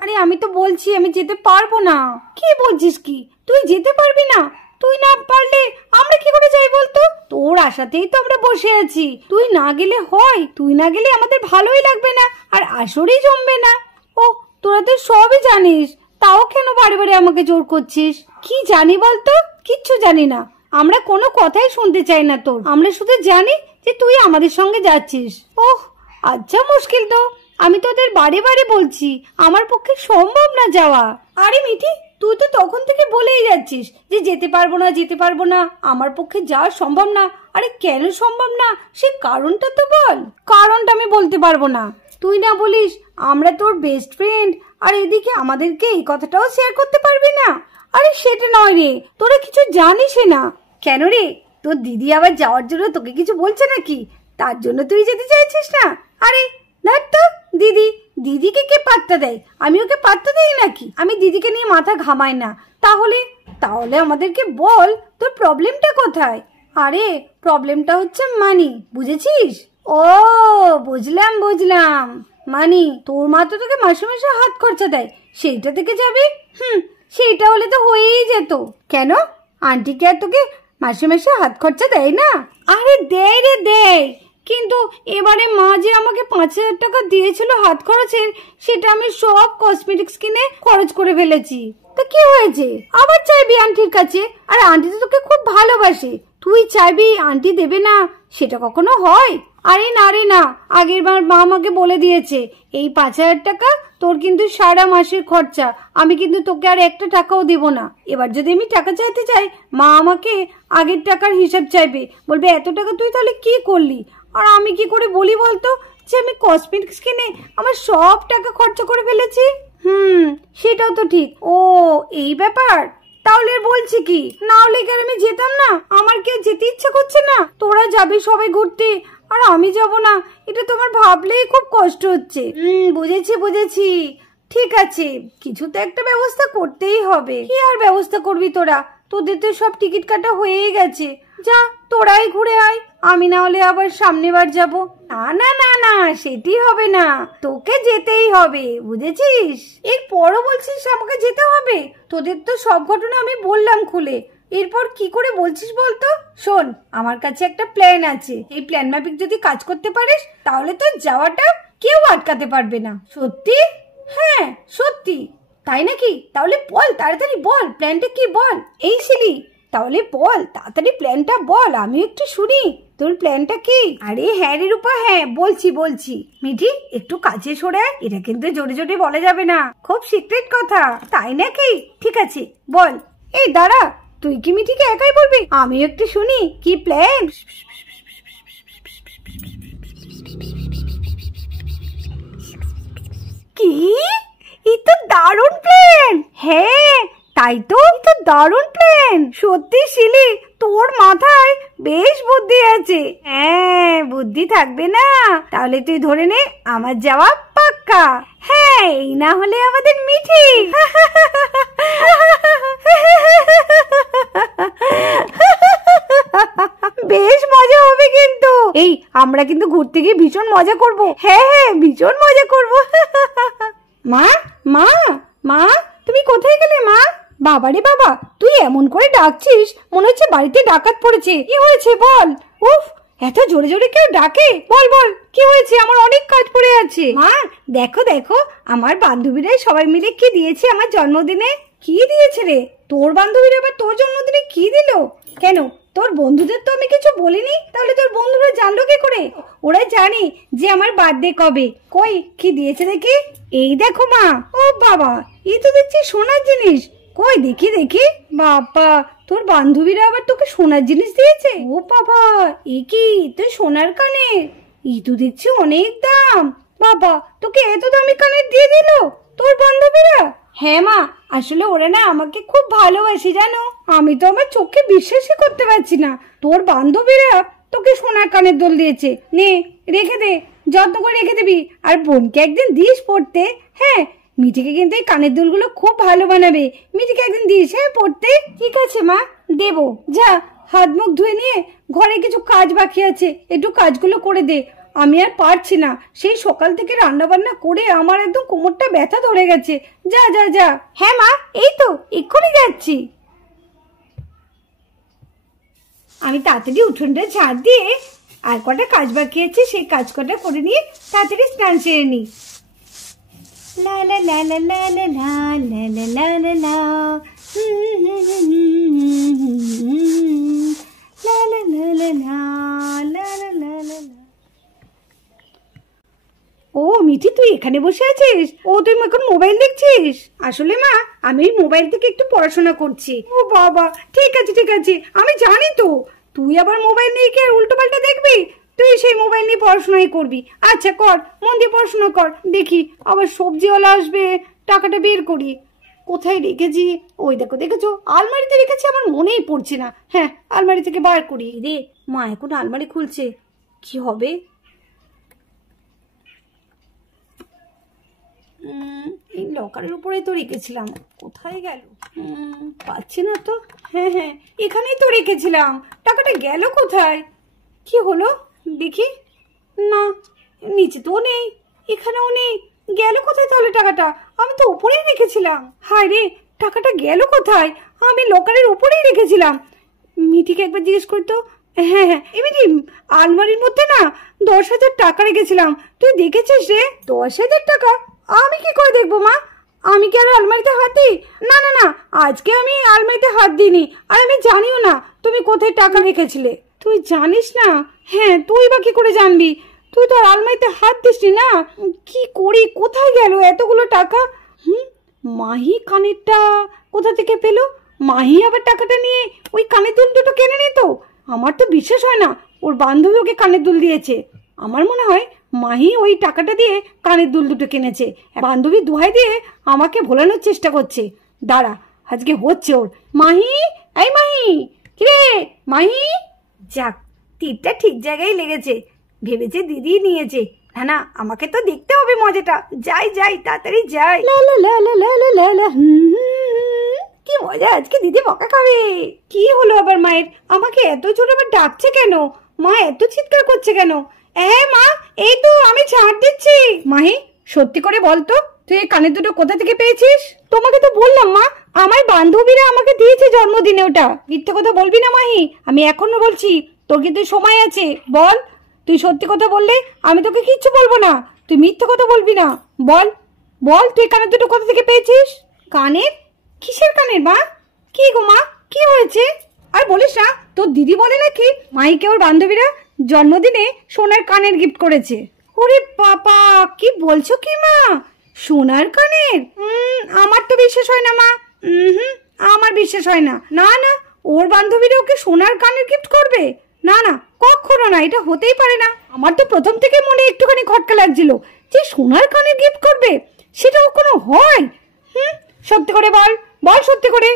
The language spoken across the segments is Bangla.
আরে আমি তো বলছি আমি যেতে পারবো না। কি বলছিস কি, তুই যেতে পারবি না? তুই না পারলে আমরা কি করে যাই বলতো? তোর আশাতেই তো আমরা বসে আছি। তুই না গেলে হয়? তুই না গেলে আমাদের ভালোই লাগবে না, আর আসরেই জমবে না। ও, তোরা তো সবই জানিস, তাও কেন বারে বারে আমাকে জোর করছিস? কি জানি বলতো? কিচ্ছু জানি না। আমরা কোনো কথাই শুনতে চাই না তোর। আমরা শুধু জানি যে তুই আমাদের সঙ্গে যাচ্ছিস। ওহ, আচ্ছা, মুশকিল তো। আমি তোদের বারে বারে বলছি আমার পক্ষে সম্ভব না যাওয়া। আরে মিঠি, তুই তো তখন থেকে বলেই যাচ্ছিস যে যেতে পারবো না, যেতে পারবো না, আমার পক্ষে যাওয়া সম্ভব না। আরে কেন সম্ভব না, সে কারণটা তো বল। কারণটা আমি বলতে পারবো না। তুই না বলিস আমরা তোর বেস্ট ফ্রেন্ড, আর এদিকে আমাদেরকে এই কথাটাও শেয়ার করতে পারবি না? আরে সেটা নয় রে, তোরা কিছু জানিস না। কেন রে, তোর দিদি আবার যাওয়ার জন্য তোকে কিছু বলছে নাকি? তার জন্য তুই যেতে চাইছিস না? আরে দেখ তো, দিদিকে কে পাত্তা দেয়? আমি ওকে পাত্তা দেই নাকি? আমি দিদিকে নিয়ে মাথা ঘামাই না। তাহলে তাহলে আমাদেরকে বল তোর প্রবলেমটা কোথায়? আরে প্রবলেমটা হচ্ছে মানি, বুঝেছিস? ও বুঝলাম বুঝলাম, মানি। তোর মা তো তোকে মাসে মাসে হাত খরচা দেয়, সেইটা থেকে যাবে। সেইটা হলে তো হয়েই যেত। কেন, আন্টি কি আর তোকে মাসে মাসে হাত খরচা দেয় না? আরে দেয় রে, দেয়। কিন্তু এবারে মা যে আমাকে 5,000 টাকা দিয়েছিল হাত খরচের, সেটা আমি সব কসমেটিক্স কিনে খরচ করে ফেলেছি। তা কি হয়েছে? আবার চাইবি আন্টির কাছে? আর আন্টি তো তোকে খুব ভালোবাসে, তুই চাইবি আন্টি দেবে না? সেটা কখনো হয়? আরে না রে না, আগের বার মা আমাকে বলে দিয়েছে এই 5,000 টাকা তোর কিন্তু সারা মাসের খরচা, আমি কিন্তু তোকে আর একটা টাকাও দেব না। এবার যদি আমি টাকা চাইতে চাই, মা আমাকে আগের টাকার হিসাব চাইবে, বলবে এত টাকা তুই তাহলে কি করলি? আর আমি কি করে বলি বলতো যে আমি কসমেটিক্স কিনে আমার সব টাকা খরচা করে ফেলেছি? সেটাও তো ঠিক। ও এই ব্যাপার। তাহলে বলছি কি, না হলে কি আমি যেতাম না? আমার কি যেতে ইচ্ছা করছে না? তোরা যাবি সবাই ঘুরতে, আর আমি যাব না, এটা তোমার ভাবলেই খুব কষ্ট হচ্ছে। বুঝেছি বুঝেছি, ঠিক আছে, কিছু তো একটা ব্যবস্থা করতেই হবে। কি আর ব্যবস্থা করবি তোরা? তোদের তো সব টিকিট কাটা হয়েই গেছে। যা, তোরাই ঘুরে আয়, আমি না হলে আবার সামনেবার যাব। না না না না, সেটি হবে না, তোকে যেতেই হবে, বুঝেছিস? এরপরও বলছিস আমাকে যেতে হবে? তোদের তো সব ঘটনা আমি বললাম খুলে, এরপর কি করে বলছিস বলতো? শোন, আমার কাছে একটা প্ল্যান আছে। এই প্ল্যান মাফিক যদি কাজ করতে পারিস, তাহলে তো যাওয়াটা কেউ আটকাতে পারবে না। সত্যি? হ্যাঁ সত্যি। তাই নাকি? তাহলে বল, তাড়াতাড়ি বল, প্ল্যানটা কি বল। এই শিলি, তাহলে বল তাড়াতাড়ি প্ল্যানটা বল, আমি একটু শুনি তোর প্ল্যানটা কি। আরে হ্যাঁ রে রূপা, হ্যাঁ বলছি। মিঠি একটু কাছে সরে, এটা কিন্তু জোরে জোরে বলা যাবে না, খুব সিক্রেট কথা। তাই নাকি? ঠিক আছে বল। এই দাঁড়া, তুই কি মিঠিকে একাই বলবি? আমি একটু শুনি কি প্ল্যান। কি? এই তো দারুণ প্ল্যান। হ্যাঁ তাই তো, তো দারুণ প্ল্যান। সত্যি শিলি, তোর মাথায় বেশ বুদ্ধি আছে। হ্যাঁ, বুদ্ধি থাকবে না? তাহলে তুই ধরে নে আমার যাওয়া পাক্কা। হ্যাঁ, এই না হলে আমাদের মিঠি। বেশ মজা হবে কিন্তু। এই আমরা কিন্তু ঘুরতে গিয়ে ভীষণ মজা করব। হ্যাঁ হ্যাঁ, ভীষণ মজা করব। মা মা মা, তুমি কোথায় গেলে মা? বাবারে বাবা, তুই এমন করে ডাকছিস মনে হচ্ছে বাড়িতে ডাকাত পড়েছে। কি হয়েছে বল? উফ, এত জোরে জোরে কেউ ডাকে? বল বল, কি হয়েছে? আমার অনেক কাজ পড়ে আছে। মা দেখো দেখো, আমার বান্ধবীরাই সবাই মিলে কি দিয়েছে আমার জন্মদিনে। কি দিয়েছে রে? তোর বান্ধবীরা আবার তোর জন্মদিনে কি দিল? কেন, তোর বন্ধুদের তো আমি কিছু বলিনি, তাহলে তোর বন্ধুরা জানলো কি করে? ওরা জানে যে আমার বার্থডে কবে। কই কি দিয়েছে দেখি? এই দেখো মা। ও বাবা, এই তো দেখছি সোনার জিনিস। কই দেখি দেখি। বাবা, তোর বান্ধবীরা আবার তোকে সোনার জিনিস দিয়েছে? ও বাবা, এ কি? তুই সোনার কানের? এই তো দেখছি অনেক দাম। বাবা, তোকে এত দামি কানের দিয়ে দিল তোর বান্ধবীরা? হ্যাঁ মা, আসলে ওরা না আমাকে খুব ভালোবাসে জানো। আমি তো আমার চোখে বিশ্বাসই করতে পারছি না, তোর বান্ধবীরা তোকে সোনার কানের দোল দিয়েছে। নে রেখে দে, যত্ন করে রেখে দিবি। আর বোনকে একদিন দিস পড়তে। হ্যাঁ, মিঠিকে কিন্তু এই কানের দুলগুলো খুব ভালো বানাবে। মিঠিকে একদিন দিস হ্যাঁ পড়তে। ঠিক আছে মা, দেবো। যা, হাত মুখ ধুয়ে নিয়ে ঘরে কিছু কাজ বাকি আছে, একটু কাজগুলো করে দে। আমি আর পারছি না, সেই সকাল থেকে রান্না বান্না করে আমার একদম কোমরটা ব্যথা ধরে গেছে। যা যা যা। হ্যাঁ মা, এই তো এক্ষুনি যাচ্ছি। আমি তাড়াতাড়ি উঠোনটা ঝাড় দিয়ে আর কটা কাজ বাকি আছে সেই কাজ কটা করে নিয়ে তাড়াতাড়ি স্নান সেরে নিই। লা লা লা লা লা লা লা লা লা লা লা লা লা লা লা লা লা লা লা। ও মিঠি, তুই এখানে বসে আছিস? ও তুই এখন মোবাইল দেখছিস? আসলে মা, আমি মোবাইল থেকে একটু পড়াশোনা করছি। ও বাবা, ঠিক আছে ঠিক আছে, আমি জানি তো। তুই আবার মোবাইল নিয়ে কি আর উল্টো পাল্টা দেখবি? তুই সেই মোবাইল নিয়ে পড়াশোনাই করবি। আচ্ছা কর, মন দিয়ে পড়াশোনা কর। দেখি আবার সবজিওয়ালা আসবে, টাকাটা বের করি। কোথায় রেখেছি? ওই দেখো, দেখেছো আলমারিতে রেখেছি, আমার মনেই পড়ছে না। হ্যাঁ, আলমারি থেকে বার করি। রে মা এখন আলমারি খুলছে, কি হবে? এই লকারের উপরে তো রেখেছিলাম, কোথায় গেল? পাচ্ছি না তো। হ্যাঁ হ্যাঁ, এখানেই তো রেখেছিলাম, টাকাটা গেল কোথায়? কি হলো দেখি। না, নিচে তো নেই, এখানেও নেই। গেল কোথায় তাহলে টাকাটা? আমি তো উপরেই রেখেছিলাম। হায় রে, টাকাটা গেল কোথায়? আমি লকারের উপরেই রেখেছিলাম। মিঠিকে একবার জিজ্ঞেস করতো। হ্যাঁ হ্যাঁ, এমনি আলমারির মধ্যে না 10,000 টাকা রেখেছিলাম। তুই দেখেছিস রে? 10,000 টাকা? আমি কি করে দেখবো মা? আমি কি আর আলমারিতে হাত দিই? না না না, আজকে আমি আলমারিতে হাত দিইনি, আর আমি জানিও না তুমি কোথায় টাকা রেখেছিলে। তুই জানিস না? হ্যাঁ, তুই বা কি করে জানবি? তুই তো আর আলমারিতে হাত দিসনি না। কি করি, কোথায় গেল এতগুলো টাকা? মাহি কানেরটা কোথা থেকে পেলো? মাহি আবার টাকাটা নিয়ে ওই কানের দুল দুটো কেনে নিত? আমার তো বিশ্বাস হয় না ওর বান্ধবী ওকে কানের দুল দিয়েছে। আমার মনে হয় মাহি ওই টাকাটা দিয়ে কানের দুল দুটো কিনেছে, বান্ধবী দোহাই দিয়ে আমাকে ভোলানোর চেষ্টা করছে। দাঁড়া, আজকে হচ্ছে ওর। মাহি, এই মাহি, কিরে মাহি? যাক, তীরটা ঠিক জায়গায় লেগেছে। ভেবেছে দিদি নিয়েছে। না না, আমাকে তো দেখতে হবে মজাটা। যাই যাই, তাড়াতাড়ি যাই। লা লা লা লা লা লা লা লা। কি মজা, আজকে দিদি বকা খাবে। কি হলো আবার মায়ের? আমাকে এত জোরে আবার ডাকছে কেন? মা এত চিৎকার করছে কেন? হ্যাঁ মা, এই তো আমি ঝাড় দিচ্ছি। মাহি, সত্যি করে বলতো তুই এই কানের দুটো কোথা থেকে পেয়েছিস? তোমাকে তো বললাম মা, আমার বান্ধবীরা আমাকে দিয়েছে জন্মদিনে ওটা। মিথ্যে কথা বলবি না মাহি, আমি এখনো বলছি। তোর কিন্তু সময় আছে, বল। তুই সত্যি কথা বললে আমি তোকে কিচ্ছু বলবো না। তুই মিথ্যে কথা বলবি না, বল বল, তুই কানের দুটো কোথা থেকে পেয়েছিস? কানের? কিসের কানের মা? কি গো মা, কি হয়েছে? আর বলিস না, তোর দিদি বলে নাকি মাইকে ওর বান্ধবীরা জন্মদিনে সোনার কানের গিফট করেছে। ওরে বাবা, কি বলছো কি মা? সোনার কানের? আমার তো বিশ্বাস হয় না মা। আমার বিশ্বাস হয় না। না না, ওর বান্ধবীরা ওকে সোনার কানের গিফট করবে? না না, কখনো না, এটা হতেই পারে না। আমার তো প্রথম থেকে মনে একটুখানি খটকা লাগছিল যে সোনার কানের গিফট করবে, সেটাও কোনো হয়? সত্যি করে বল, বল সত্যি করে।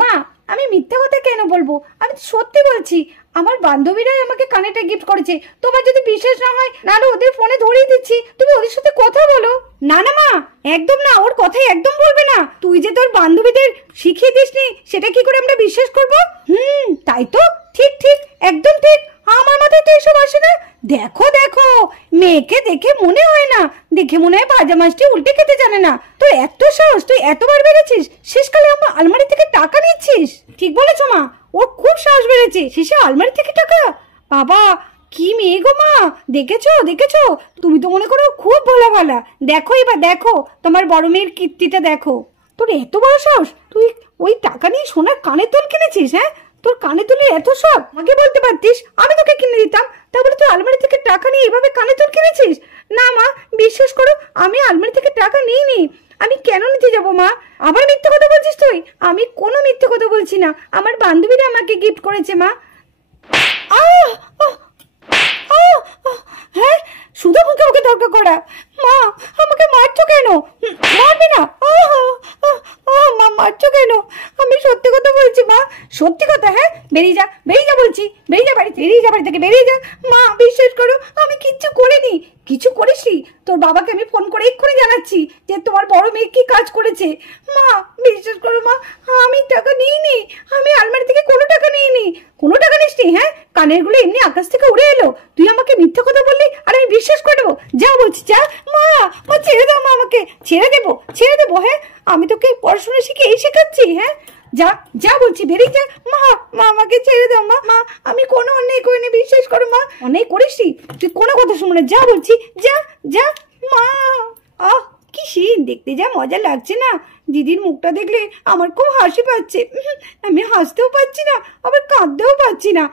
মা, আমি মিথ্যা কথা কেন বলবো? আমি তো সত্যি বলছি, আমার বান্ধবীরাই আমাকে কানেরটা গিফট করেছে। তোমার যদি বিশ্বাস না হয়, নাহলে ওদের ফোনে ধরিয়ে দিচ্ছি, তুমি ওদের সাথে কথা বলো। না না মা, একদম না, ওর কথাই একদম বলবে না। তুই যে তোর বান্ধবীদের শিখিয়ে দিসনি, সেটা কি করে আমরা বিশ্বাস করবো? তাই তো, ঠিক ঠিক, একদম ঠিক। আমার মাথায় তো এসব আসে না। দেখো দেখো, মেয়েকে দেখে মনে হয় না, দেখে মনে হয় ভাজা মাছটি উল্টে খেতে জানে না। তোর এত সাহস, তুই এতবার বেড়েছিস, শেষকালে আমার আলমারি থেকে টাকা নিচ্ছিস। ঠিক বলেছো মা, ওর খুব সাহস বেড়েছে, শেষে আলমারি থেকে টাকা। বাবা, কি মেয়ে গো মা, দেখেছো দেখেছো? তুমি তো মনে করো খুব ভালো ভালো। দেখো এবার দেখো, তোমার বড় মেয়ের কীর্তিটা দেখো। তোর এত বড় সাহস, তুই ওই টাকা নিয়ে সোনার কানের দুল কিনেছিস? হ্যাঁ, তোর কানে দুলের এত শখ, আমাকে বলতে পারতিস, আমি তোকে কিনে দিতাম। তারপরে তুই আলমারি থেকে টাকা নিয়ে এভাবে কানে দুল কিনেছিস? না মা, বিশ্বাস করো, আমি আলমারি থেকে টাকা নিইনি। আমি কেন নিতে যাবো মা? আবার মিথ্যে কথা বলছিস তুই? আমি কোনো মিথ্যে কথা বলছি না, আমার বান্ধবীরা আমাকে গিফট করেছে মা। হ্যাঁ, শুধু মুখে মুখে তর্ক করা। মা, আমাকে মারছো কেন? মারবে না। মা, মারছো কেন? আমি সত্যি কথা বলছি মা, সত্যি কথা। হ্যাঁ, বেরিয়ে যা, বেরিয়ে যা বলছি, বেরিয়ে যা বাড়ি, বেরিয়ে যা বাড়ি থেকে, বেরিয়ে যা। মা, বিশ্বাস করো, আমি কিচ্ছু করিনি। কিছু করিসনি? তোর বাবাকে আমি ফোন করে এক্ষুনি জানাচ্ছি যে তোমার বড় মেয়ে কি কাজ করেছে। মা, বিশ্বাস করো মা, আমি টাকা নিইনি, আমি আলমারি থেকে কোনো টাকা নিইনি। কোনো টাকা নিসনি? হ্যাঁ, কানের গুলো এমনি আকাশ থেকে উড়ে এলো। তুই আমাকে মিথ্যা কথা বললি, আর আমি বিশ্বাস করে দেবো? যা বলছি যা। মা, মা ছেড়ে দাও মা, আমাকে ছেড়ে দেবো, ছেড়ে দেবো। হ্যাঁ, আমি তোকে পড়াশোনা শিখে এই শেখাচ্ছি? হ্যাঁ, যা যা বলছি, বেরিয়ে যা। মা, মা আমাকে ছেড়ে দাও মা। মা, আমি কোনো অন্যায় করিনি, বিশ্বাস করো মা। অন্যায় করিসনি তুই? কোনো কথা শুনবো না, যা বলছি যা যা। মা, আহ কি সিন, দেখতে যা মজা লাগছে না। দিদির মুখটা দেখলে আমার খুব হাসি পাচ্ছে। আমি হাসতেও পারছি না, আবার কাঁদতেও পারছি না।